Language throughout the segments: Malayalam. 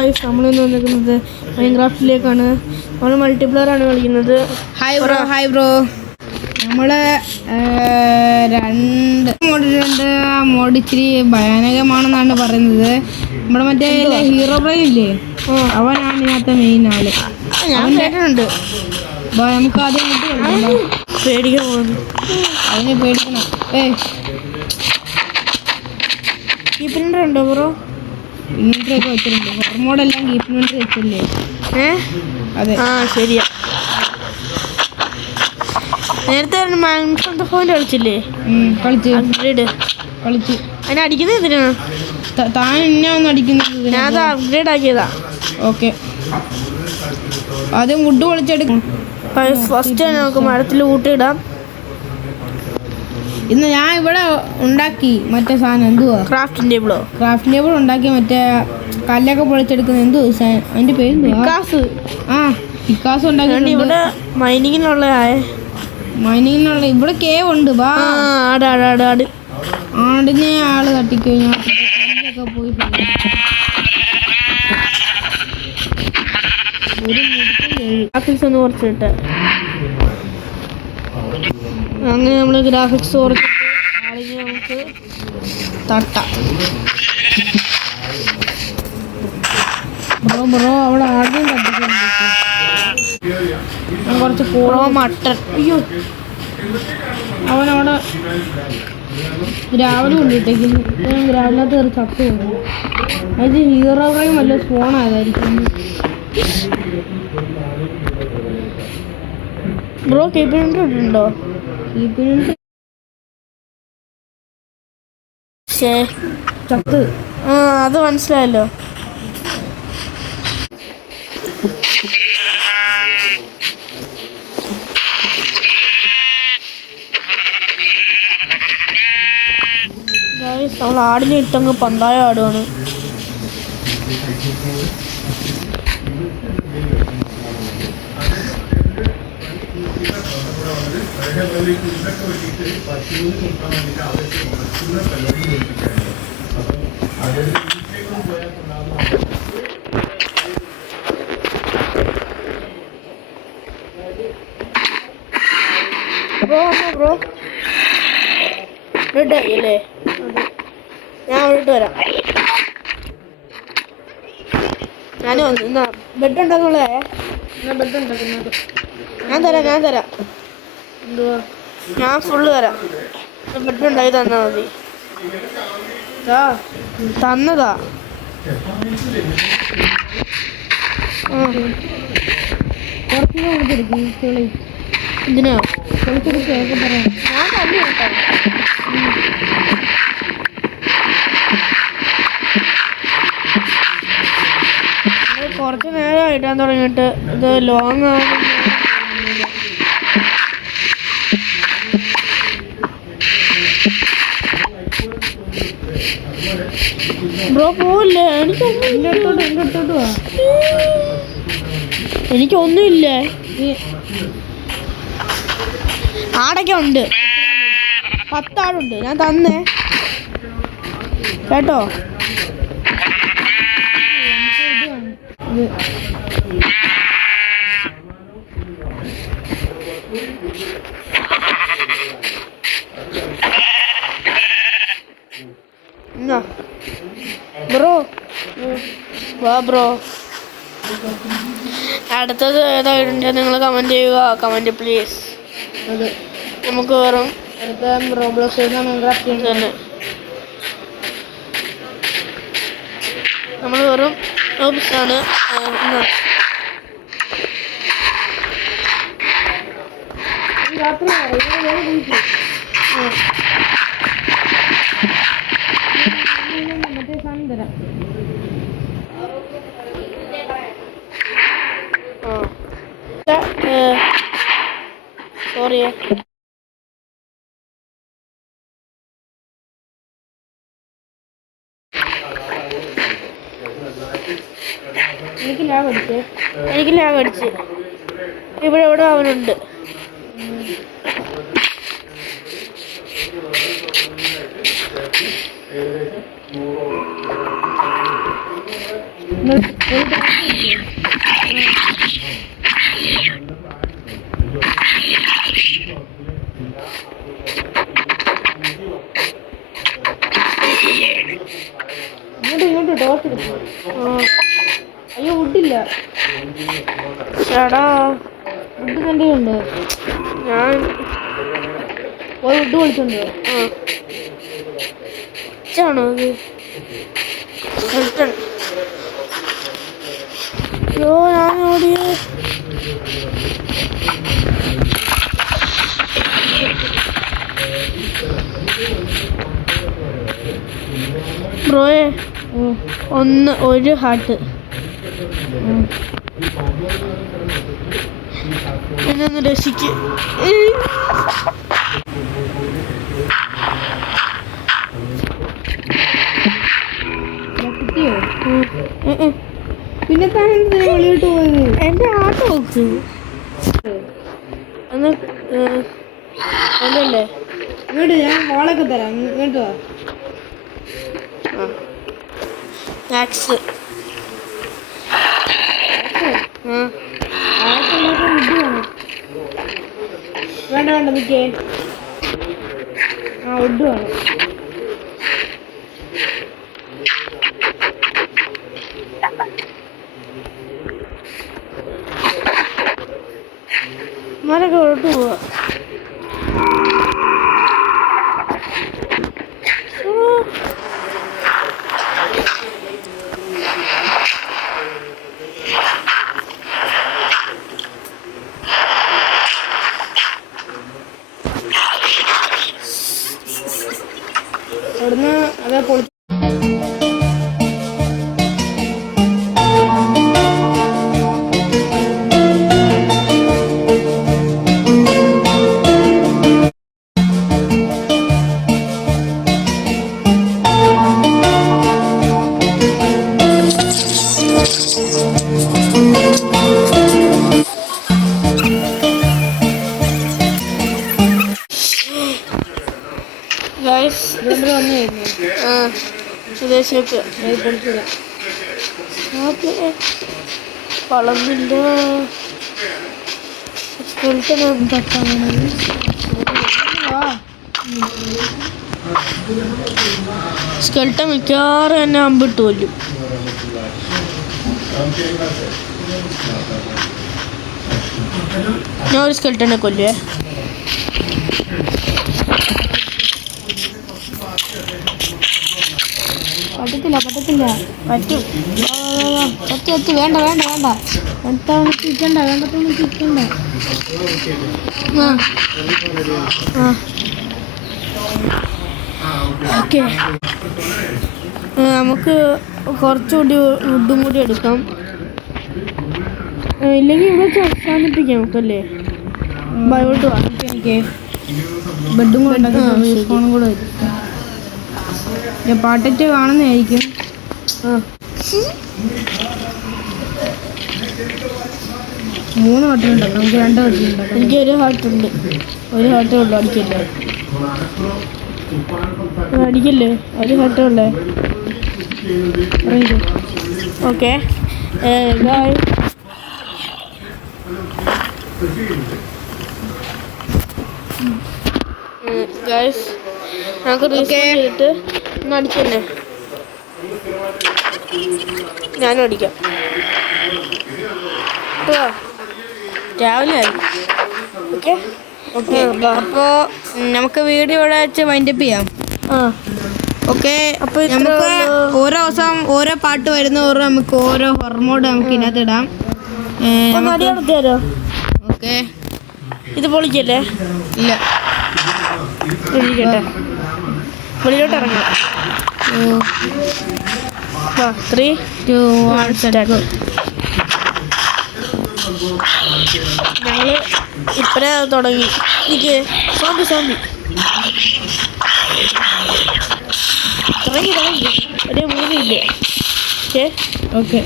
നമ്മളിന്ന് വന്നിരിക്കുന്നത് മൈൻക്രാഫ്റ്റിലേക്കാണ്. നമ്മൾ മൾട്ടിപ്ലെയർ ആണ് കളിക്കുന്നത്. ഹായ് ബ്രോ നമ്മള് രണ്ട് മോഡിട്ടുണ്ട്. ആ മോഡ് ഇച്ചിരി ഭയാനകമാണെന്നാണ് പറയുന്നത്. നമ്മുടെ മറ്റേ ഹീറോ ബ്രെയിൻ ഇല്ലേ, അവനാണ് ഇതിനകത്ത് മെയിൻ ആള്. ഞാൻ കേട്ടിട്ടുണ്ട്. നമുക്ക് ആദ്യം പേടിക്കാൻ പോകുന്നു. അതിനെ പേടിക്കണം. കീപ്പിനുണ്ടോ ഉണ്ടോ ബ്രോ? ഇൻവെന്ററി ഒക്കെ വെച്ചിട്ടുണ്ട്. ഹോർമോഡെല്ലാം കീപ്പ് ഇൻവെന്ററി വെച്ചല്ലേ? അതെ, ശരിയാ. നേരത്തെ കളിച്ചില്ലേ? കളിച്ച് അതിനെ അടിക്കുന്നത് എന്തിനാണ്? താൻ ഇന്നെ ഒന്ന് അടിക്കുന്നത്. ഞാൻ അപ്ഗ്രേഡ് ആക്കിയതാ. ഓക്കെ, ആദ്യം വുഡ് പൊളിച്ചെടുക്കും. ഫസ്റ്റ് നമുക്ക് മരത്തിൽ കൂട്ടിയിടാം. ഇന്ന് ഞാൻ ഇവിടെ ഉണ്ടാക്കി മറ്റേ സാധനം, എന്തുവാ, ക്രാഫ്റ്റിംഗ് ടേബിൾ ഉണ്ടാക്കി. മറ്റേ കല്ലൊക്കെ പൊളിച്ചെടുക്കുന്ന എന്തു അതിന്റെ പേര് പിക്കാസ് ഉണ്ടാക്കി. ഇവിടെ മൈനിങ്ങിനുള്ള ഇവിടെ കേവ് ഉണ്ട്. ആടിനെ ആള് തട്ടിക്കഴിഞ്ഞാൽ പോയി ഒന്ന് കുറച്ചിട്ട് അങ്ങനെ നമ്മൾ ഗ്രാഫിക്സ് കുറച്ച് നമുക്ക് തട്ടാം. ബ്രോ അവിടെ ആദ്യം തട്ടിക്കുന്നു. കുറച്ച് പൂളോ മട്ടൻ. അയ്യോ, അവനവിടെ ഗ്രാവൽ കൊണ്ടിട്ടേക്കുന്നു. ഗ്രാവലിനകത്ത് കയറി ചത്തു കൊണ്ടു. അത് ഹീറോ ബ്രെയിൻ വല്ല സ്പോണായതായിരിക്കും. ബ്രോ കീപ്പിനുണ്ടോ? ചത്ത്. അത് മനസ്സിലായല്ലോ. നമ്മൾ ആടിനെ ഇട്ടങ്ങ് പന്തായ ആടുവാണ്. ബ്രോ അല്ലേ? ഞാൻ അവിടോട്ട് വരാം. ഞാനും വന്നു. ബെഡ് ഉണ്ടാക്കുള്ളേ? ബെഡ് ഉണ്ടാക്കുന്നത് ഞാൻ തരാം. എന്തുവാ, ഞാൻ ഫുള്ള് തരാം. ബെഡ് ഉണ്ടാക്കി തന്നാ മതി. തന്നതാ. ഇതിനാ ഞാൻ തന്നെ കേട്ടോ. കുറച്ച് നേരം ഇടാൻ തുടങ്ങിയിട്ട് ഇത് ലോങ് ആണ്. ബ്രോ പോവില്ലേ? എനിക്കൊന്നുമില്ലേ. ആടൊക്കെ ഉണ്ട്, 10 ആടുണ്ട്. ഞാൻ തന്നേ കേട്ടോ. ബ്രോ ബ്രോ അടുത്തത് ഏതായിട്ട് നിങ്ങൾ കമൻറ്റ് ചെയ്യുക. Comment please. നമുക്ക് വെറും റോബ്ലോക്സ് തന്നെ നമ്മൾ വെറും ഓപ്സാണ്. മറ്റേ സാധനം തരാം. സോറി. എനിക്ക് ലാഗ് അടിച്ച് ഇവിടെ അവനുണ്ട്. ഇങ്ങോട്ട് ടോർച്ച് എടുക്കും. അയ്യോ വുഡില്ല. ചേടാ വുഡ് തന്നെ ഉണ്ട്. ഞാൻ പോയി വുഡ് വിളിച്ചോണ്ട് ആണോ അത്? അയ്യോ ഞാൻ ഓടിയേ. ബ്രോയെ ഒരു ഹാർട്ട് എന്നൊന്ന് രക്ഷിക്ക്. കിട്ടിയോ? പിന്നെ താൻ എന്തിനാ വെളിയോട്ട് പോയത്? എൻ്റെ ഹാർട്ട് നോക്ക് ഒന്ന് ഒന്നല്ലേ ഇങ്ങോട്ട് ഞാൻ കോളൊക്കെ തരാം. ഇങ്ങോട്ട് വാ. മാക്സ് വേണ്ട വേണ്ട നിൽക്കേ. വുഡ് വേണം. മരൊക്കെ ഉള്ളോട്ട് പോവാ. അവിടുന്ന് അതേ പൊളി. ഗൈസ് വന്നായിരുന്നു. വിദേശത്ത് പൊളിച്ചില്ല. വളർന്നില്ല. സ്കെൽട്ടൻ മിക്കവാറും എന്നെ അമ്പിട്ട് കൊല്ലും. ഞാൻ ഒരു സ്കെൽട്ടനെ കൊല്ലുവേ. പറ്റത്തില്ല പറ്റത്തില്ല. പറ്റും. പറ്റി വേണ്ട വേണ്ട വേണ്ട. ചിക്കണ്ട വേണ്ടത്തൊന്നും ചിക്കണ്ട. ഓക്കെ നമുക്ക് കുറച്ചുകൂടി വുഡും കൂടി എടുക്കാം. ഇല്ലെങ്കിൽ ഇവിടെ വെച്ച് അവസാനിപ്പിക്കാം നമുക്കല്ലേ. ബയോട്ട് വാ. എനിക്ക് ബെഡും കൂടെ ഫോണും കൂടെ വരും. പാട്ടറ്റ് കാണുന്നതായിരിക്കും. മൂന്ന് ഹാർട്ടുണ്ട്. നമുക്ക് 2 ഹാർട്ടുണ്ട്. എനിക്ക് ഒരു ഹാർട്ടുണ്ട്. ഒരു ഹാർട്ടേ ഉള്ളൂ. അടിക്കല്ലേ അടിക്കല്ലേ. ഒരു ഹാർട്ടേ ഉള്ളേ. ഓക്കെ ഗൈസ് നമുക്ക് റീസ്പോൺ ചെയ്തിട്ട് ഒന്ന് അടിച്ചല്ലേ. ഞാനും അടിക്കാം. രാവിലെ ആയി. ഓക്കെ ഓക്കെ അപ്പോൾ നമുക്ക് വീഡിയോ ഇവിടെ വെച്ച് വൈൻഡപ്പ് ചെയ്യാം. ഓക്കെ അപ്പോൾ നമുക്ക് ഓരോ ദിവസം ഓരോ പാട്ട് വരുന്നതോറും നമുക്ക് ഓരോ ഹൊർമോഡ് നമുക്ക് ഇതിനകത്ത് ഇടാം. നടത്തിയാലോ? ഓക്കെ ഇത് പൊളിക്കല്ലേ? ഇല്ല ഇരിക്കട്ടെ. വെളിയിലോട്ട് ഇറങ്ങാം. 3, 2, 1 സ്റ്റാർട്ട്. ഞങ്ങള് ഇപ്പഴേ തുടങ്ങി. എനിക്ക് സോമ്പി തുടങ്ങി ഒരു 3 ഇല്ലേ? ഓക്കെ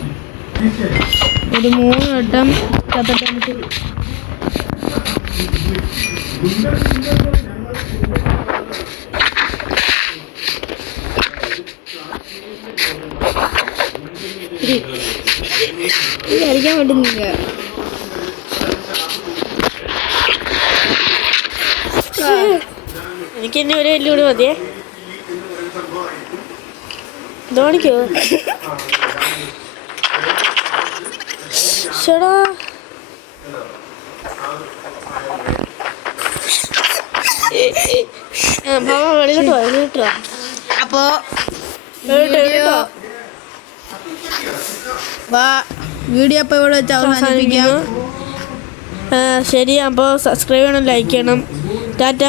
ഒരു 3 വട്ടം ചത്തിട്ട് നമുക്ക് കളിക്കാൻ പറ്റുന്നില്ല. എനിക്ക് എന്നെ ഒരു വെല്ലുവിളി മതിയേ. ധോണിക്കോ ചേടാ വെളിയിലോട്ടോ. അപ്പോ വീഡിയോ അപ്പോൾ ഇവിടെ വെച്ച് അവസാനിപ്പിക്കാം. ശരി, അപ്പോൾ സബ്സ്ക്രൈബ് ചെയ്യണം, ലൈക്ക് ചെയ്യണം. ടാറ്റ.